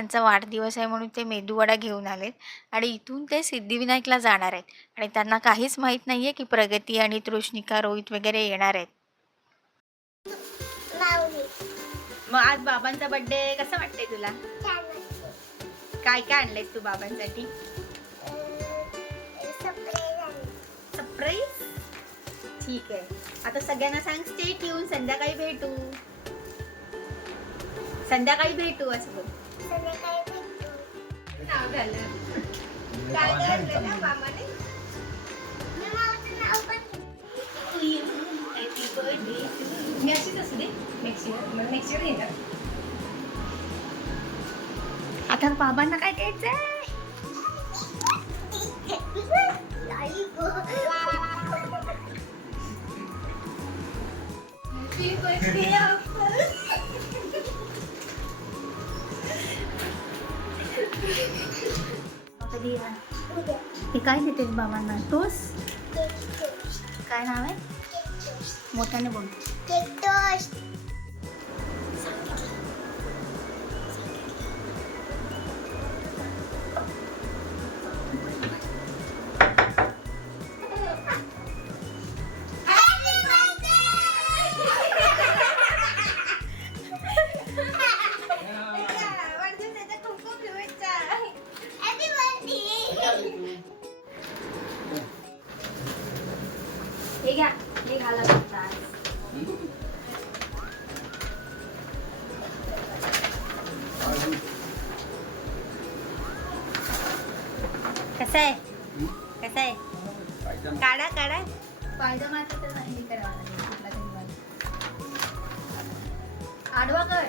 त्यांचा वाढदिवस आहे म्हणून ते मेदूवडा घेऊन आलेत आणि इथून ते सिद्धिविनायकला जाणार आहेत आणि त्यांना काहीच माहीत नाही आहे की प्रगती आणि तृष्णिका, रोहित वगैरे येणार आहेत. मग आज बाबांचा बर्थडे कसा वाटतंय तुला? काय काय आणलंय तू बाबांसाठी? सरप्राईज. ठीक आहे, आता सगळ्यांना सांग स्टे ट्यून, संध्याकाळी भेटू. संध्याकाळी भेटू असं बोल. नाव घालं. काय घातलं ना मामाने? Happy birthday. मी अशीच असू दे नेक्स्ट इयर येणार. आता बाबांना काय द्यायचंय? हे काय देते बाबांना? टोस्ट. काय नाव आहे? मोठ्याने बोल. हे घ्या, हे घाला. कसं आहे? कसं आहे? काढा काढा. फायदा मात्र तर नाही करावा लागेल. कुठला तरी आडवा कर.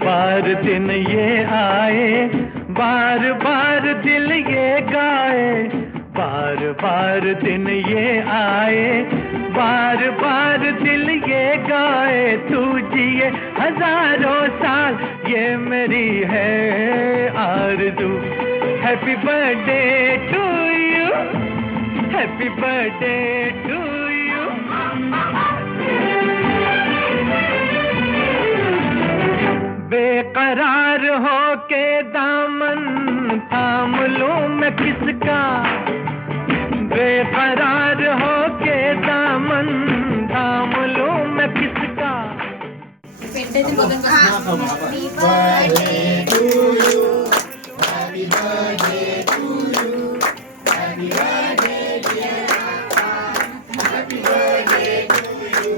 बार दिन ये आए, बार बार दिल ये गाए, बार बार दिन ये आए, बार बार दिल ये गाए, तू जिए हजारों साल ये मेरी है आरज़ू. Happy birthday to you, happy birthday to you. बेकरार हो के दामन थाम लूं मैं किसका, बेकरार हो के दामन थाम लूं मैं किसका. Happy birthday to you, happy birthday to you, happy birthday dear Papa, happy birthday to you.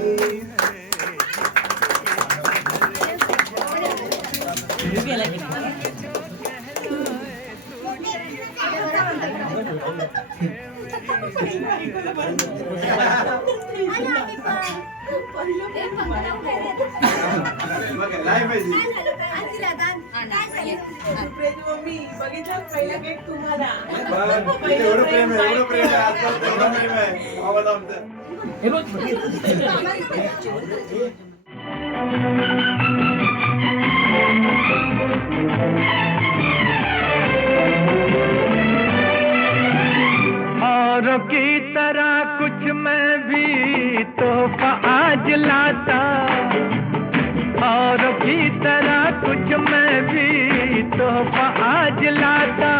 औरों की तरह कुछ मैं भी तोहफा आज लाता, औरों की तरह कुछ मैं भी तोहफा आज लाता.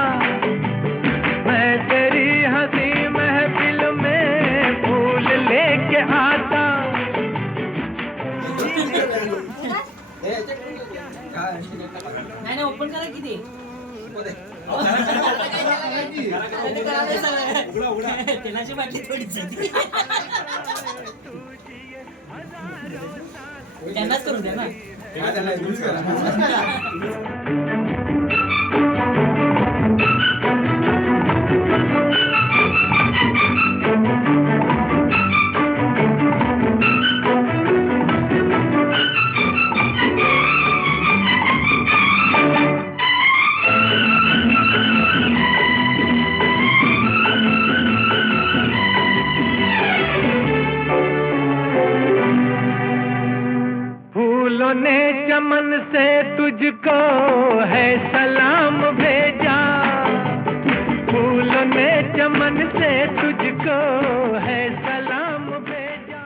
मैं तेरी हंसी महफिल में फूल लेके आता. नाही ओपन करा किती तेलाची बाटली थोडीच त्यांनाच करून द्या ना. फूलों ने चमन से तुझको है सलाम भेजा, फूलों ने चमन से तुझको है सलाम भेजा।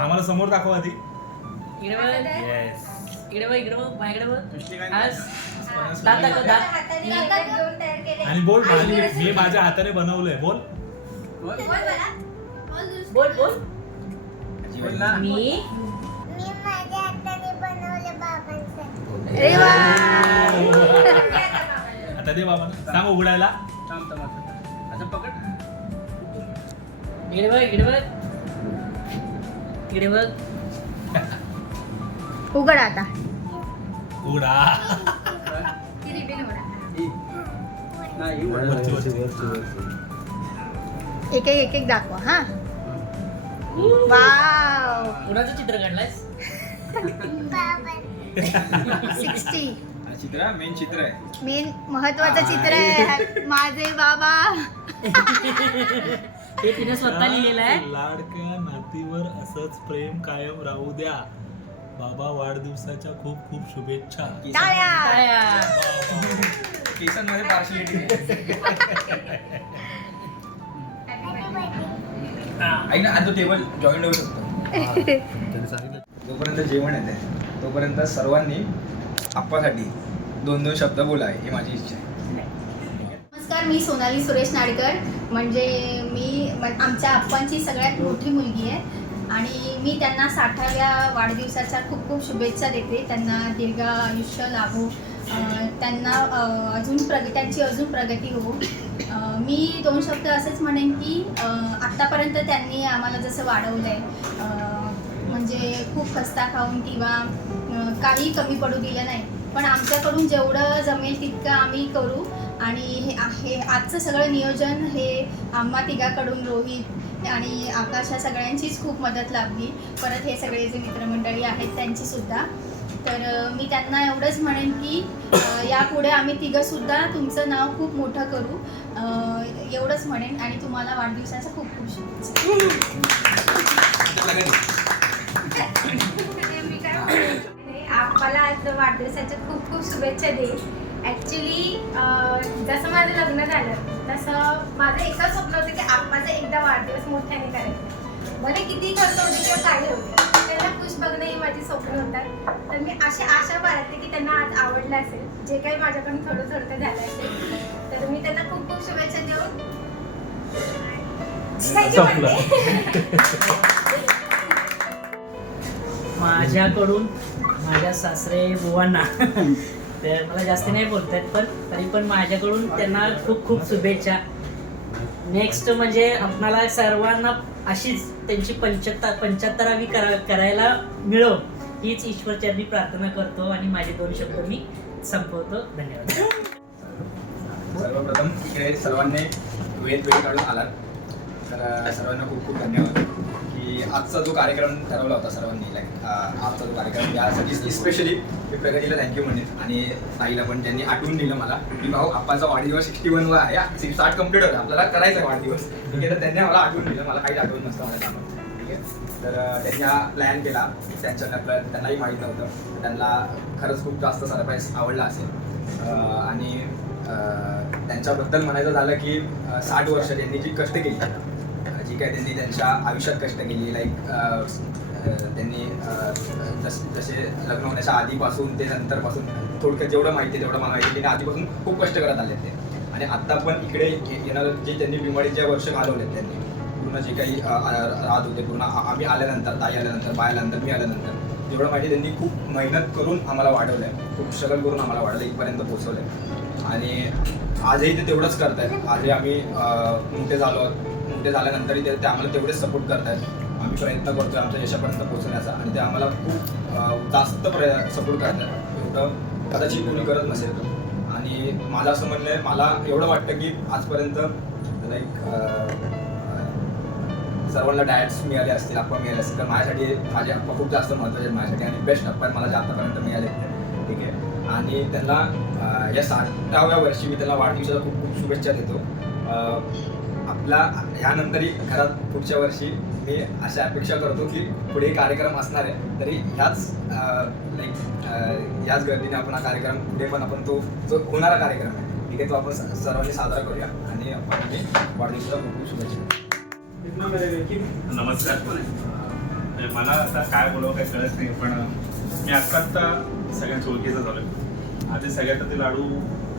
आम्हाला समोर दाखवा आधी. इकडे बघ येस. इकडे बघ इकडे बघ माझ्याकडे बघ आज दात दाखव दात आणि बोल मी माझ्या हाताने बनवलंय. बोल बोल बोल मी माझ्या हाताने बनवले बाबांसाठी. अरे वा. आता दे बाबा सांग उघडायला. इकडे बघ इकडे बघ इकडे बघ उघड आता. उघडा. एक एक एक दाखवा. हा वाव. कुणाचं चित्र काढलायस? 60 चित्र मेन चित्र आहे. मेन महत्वाचं चित्र आहे. माझे बाबा. हे तिने स्वतः लिहिलेलं आहे. लाडक्या नातीवर असंच प्रेम कायम राहू द्या. बाबा वाढदिवसाच्या खूप खूप शुभेच्छा. टाळ्या. टाळ्या. केसांमध्ये पार्शलिटी. आई ना आता टेबल जॉईंट होऊ शकतो. जोपर्यंत जेवण येते तोपर्यंत सर्वांनी आप्पासाठी 2-2 शब्द बोलावे ही माझी इच्छा आहे. नमस्कार, मी सोनाली सुरेश नाडकर. म्हणजे आमच्या आप्पांची सगळ्यात मोठी मुलगी आहे आणि मी त्यांना 60व्या वाढदिवसाच्या खूप खूप शुभेच्छा देते. त्यांना दीर्घ आयुष्य लाभो, त्यांना त्यांची अजून प्रगती हो. मी 2 शब्द असंच म्हणेन की आत्तापर्यंत त्यांनी आम्हाला जसं वाढवलं आहे, म्हणजे खूप खस्ता खाऊन किंवा काही कमी पडू दिलं नाही, पण आमच्याकडून जेवढं जमेल तितकं आम्ही करू. आणि हे आजचं सगळं नियोजन हे आम्हा तिघाकडून रोहित आणि आकाश या सगळ्यांचीच खूप मदत लाभली. परत हे सगळे जे मित्रमंडळी आहेत त्यांचीसुद्धा. तर मी त्यांना एवढंच म्हणेन की यापुढे आम्ही तिघंसुद्धा तुमचं नाव खूप मोठं करू, एवढंच म्हणेन. आणि तुम्हाला वाढदिवसाच्या खूप खूप शुभेच्छा. आप्पाला आज वाढदिवसाच्या खूप खूप शुभेच्छा दे. ॲक्च्युली जसं माझं लग्न झालं तसं माझं एकच स्वप्न होतं की आप्पाचा एकदा वाढदिवस मोठ्याने करायचा. भले किती खर्च होते किंवा काही होते, त्यांना खुश बघणं ही अशी आशा बाळगते की त्यांना आज आवडलं असेल. जे काही माझ्याकडून थोडं थोडं झालं असेल तर मी त्यांना खूप खूप शुभेच्छा देऊन Thank you म्हणते. माझ्याकडून माझ्या सासरे बुवांना तर मला जास्त नाही बोलतात पण तरी पण माझ्याकडून त्यांना खूप खूप शुभेच्छा. नेक्स्ट म्हणजे आपणाला सर्वांना अशीच त्यांची 75वी करायला मिळो हीच ईश्वरचरणी प्रार्थना करतो आणि माझे 2 शब्द मी संपवतो. धन्यवाद. सर्वप्रथम इकडे सर्वांनी वेळ काढून आलात तर सर्वांना खूप खूप धन्यवाद की आजचा जो कार्यक्रम ठरवला होता सर्वांनी लाईक आजचा जो कार्यक्रम यासाठी स्पेशली मी प्रगतीला थँक्यू म्हणेन आणि ताईला पण ज्यांनी आठवून दिलं मला की भाऊ आप्पाचा वाढदिवस 61 आहे 60 कम्प्लीट होता आपल्याला करायचा आहे वाढदिवस ठीक आहे. तर त्यांनी मला आठवून दिलं मला काहीच आठवण नसतं मला सांगून ठीक आहे. तर त्यांनी हा प्लॅन केला त्यांनाही माहीत नव्हतं त्यांना खरंच खूप जास्त सरप्राईज आवडला असेल आणि त्यांच्याबद्दल म्हणायचं झालं की 60 वर्ष त्यांनी जी कष्ट केली जी काय त्यांनी त्यांच्या आयुष्यात कष्ट केली लाईक त्यांनी जसे लग्न होण्याच्या आधीपासून ते नंतरपासून थोडक्यात जेवढं माहिती आहे तेवढं मला माहिती त्यांनी आधीपासून खूप कष्ट करत आले ते आणि आत्ता पण इकडे येणार जे त्यांनी बिमारीचे वर्ष घालवलेत त्यांनी पूर्ण जे काही राहत होते पूर्ण आम्ही आल्यानंतर ताई आल्यानंतर बाय आल्यानंतर मी आल्यानंतर जेवढं माहिती त्यांनी खूप मेहनत करून आम्हाला वाढवलं आहे खूप स्ट्रगल करून आम्हाला वाढवलं इथपर्यंत पोहोचवलं आहे आणि आजही ते तेवढंच करत आहेत. आजही आम्ही मोठे झाल्यानंतरही ते आम्हाला तेवढेच सपोर्ट करत आहेत. आम्ही प्रयत्न करतो आमच्या यशापर्यंत पोहोचण्याचा आणि ते आम्हाला खूप जास्त सपोर्ट करतात एवढं कदाचित कोणी करत नसेल. आणि माझं असं म्हणणं आहे मला एवढं वाटतं की आजपर्यंत लाईक सर्वांना डायट्स मिळाले असतील अप्पा मिळाले असतील तर माझ्यासाठी माझे अप्पा खूप जास्त महत्त्वाचे आहेत माझ्यासाठी आणि बेस्ट अप्पा मला जे आतापर्यंत मिळाले ठीक आहे. आणि त्यांना या 60व्या वर्षी मी त्यांना वाढदिवसाला खूप खूप शुभेच्छा देतो. आपला ह्यानंतरही घरात पुढच्या वर्षी मी अशा अपेक्षा करतो की पुढे कार्यक्रम असणार आहे तरी ह्याच याच गर्दीने आपण हा कार्यक्रम पुढे पण आपण तो जो होणारा कार्यक्रम आहे ठीक आहे तो आपण सर्वांनी साजरा करूया आणि आपण वाढदिवसाला खूप खूप शुभेच्छा. नमस्कार. मला आता काय बोलावं काही कळत नाही पण मी आत्ता सगळ्यांच्या ओळखीचं झालो आहे. आधी सगळ्यात ते लाडू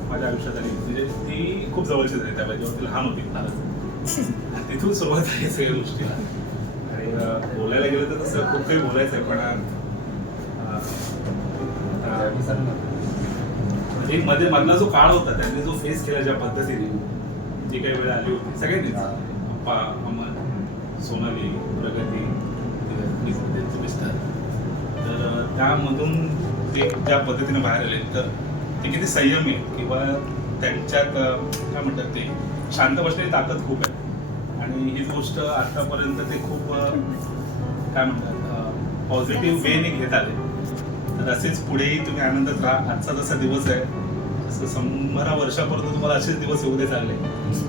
माझ्या आयुष्यात आली म्हणजे ती खूप जवळची झाली त्या जेव्हा ती लहान होती फारच आणि तिथून सुरुवात आहे सगळ्या गोष्टीला. आणि बोलायला गेलं तर तसं खूप काही बोलायचं आहे पण एक मधला जो काळ होता त्यांनी जो फेस केला ज्या पद्धतीने जी काही वेळ आली होती सगळ्यांनीच अप्पा अमन सोनाली प्रगती त्यांचे मिस्टर तर त्यामधून ते ज्या पद्धतीने बाहेर आले तर ते किती संयम आहे किंवा त्यांच्यात काय म्हणतात ते शांत बसण्याची ताकद खूप आहे आणि ही गोष्ट आतापर्यंत ते खूप काय म्हणतात पॉझिटिव्ह वेने घेत आले. तर असेच पुढेही तुम्ही आनंदात राहा. आजचा जसा दिवस आहे तसं 100 वर्षापर्यंत तुम्हाला असेच दिवस येऊ दे चालले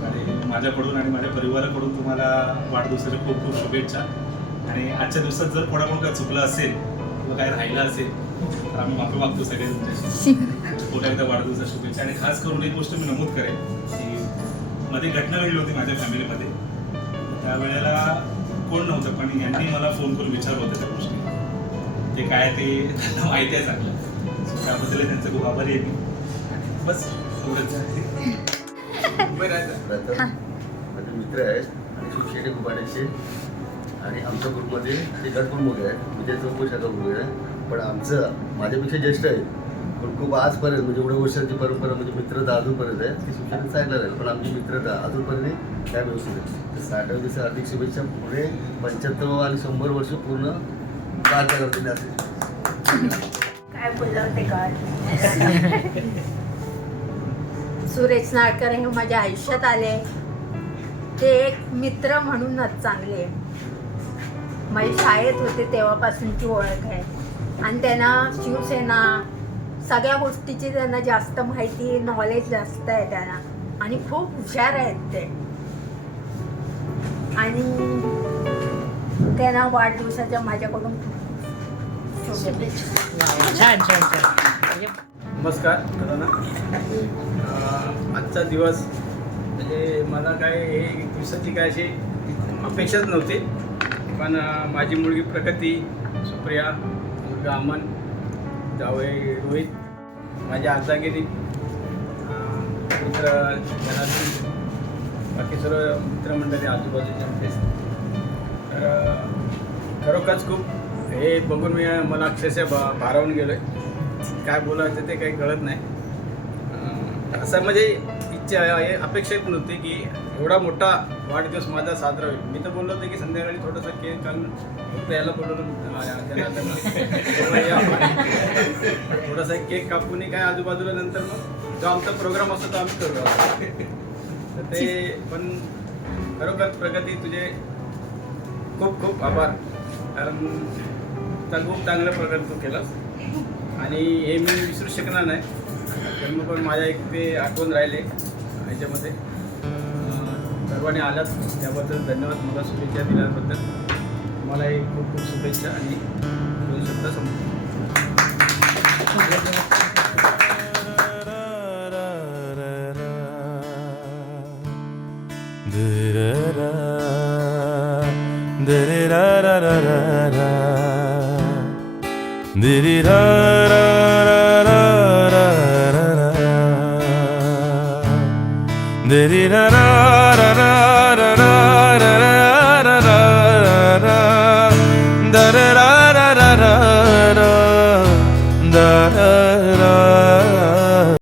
आणि माझ्याकडून आणि माझ्या परिवाराकडून तुम्हाला वाढदिवसाच्या खूप खूप शुभेच्छा. आणि आजच्या दिवसात जर कोणाकडून काय चुकलं असेल किंवा काय राहिलं असेल तर आम्ही माफी मागतो सगळे तुमच्याशी. पुन्हा एकदा वाढदिवसाच्या शुभेच्छा. आणि खास करून एक गोष्ट मी नमूद करेन की मध्ये घटना घडली होती माझ्या फॅमिलीमध्ये त्यावेळेला कोण नव्हतं पण यांनी मला फोन करून विचारलं होतं त्या गोष्टी ते काय ते त्यांना माहिती आहे चांगलं त्याबद्दल त्यांचं खूप आभारी आहे मी. बस एवढंच. माझे मित्र आहेत आणि शिवशेटे गुबाडेचे आणि आमच्या ग्रुपमध्ये ते गटपूर मुलं आहेत विजय चौकू शाखा मुलं आहे पण आमचं माझ्यापेक्षा ज्येष्ठ आहे पण खूप आजपर्यंत म्हणजे एवढ्या वर्षाची परंपरा म्हणजे मित्रता अजूनपर्यंत आहे ती शिवशेटे चांगलं राहील पण आमची मित्रता अजूनपर्यंत काय व्यवस्थित आहे. तर 60व्या दिवशी हार्दिक शुभेच्छा. पुढे 75 आणि 100 वर्ष पूर्ण कार्य करतील असेल. काय बोललं होते का सुरेश नाडकर हे माझ्या आयुष्यात आले ते एक मित्र म्हणूनच चांगले. माझी शाळेत होते तेव्हापासूनची ओळख आहे आणि त्यांना शिवसेना सगळ्या गोष्टीची त्यांना जास्त माहिती नॉलेज जास्त आहे त्यांना आणि खूप हुशार आहेत ते आणि त्यांना वाढदिवसाच्या माझ्याकडून शुभेच्छा. छान छान छान. नमस्कार दादा. आजचा दिवस म्हणजे मला काय हे दिवसाची काय अशी अपेक्षाच नव्हती पण माझी मुलगी प्रगती सुप्रिया मुलगा अमन जावई रोहित, माझे आजागिरी मित्र घरातील बाकी सर्व मित्रमंडळी आजूबाजूचे होते. तर खरोखरच खूप हे बघून मला अक्षरशः भारावून गेलो आहे. काय बोलायचं ते काही कळत नाही. असं म्हणजे इच्छा अपेक्षित नव्हती की एवढा मोठा वाढदिवस माझा साजरा होईल. मी तर बोललो होतो की संध्याकाळी थोडासा केक काढून प्यायला बोलवलं थोडासा केक कापून काय आजूबाजूला नंतर मग जो आमचा प्रोग्राम असतो तो आम्ही करू. तर ते पण खरोखर प्रगती तुझे खूप खूप आभार, कारण खूप चांगल्या प्रकारे तू केलास आणि हे मी विसरू शकणार नाही. जन्म पण माझ्या एक ते आठवण राहिले ह्याच्यामध्ये. सर्वांनी आलात त्याबद्दल धन्यवाद. मला शुभेच्छा दिल्याबद्दल मलाही खूप खूप शुभेच्छा आणि 2 शब्द संपतो. Da da da da da da.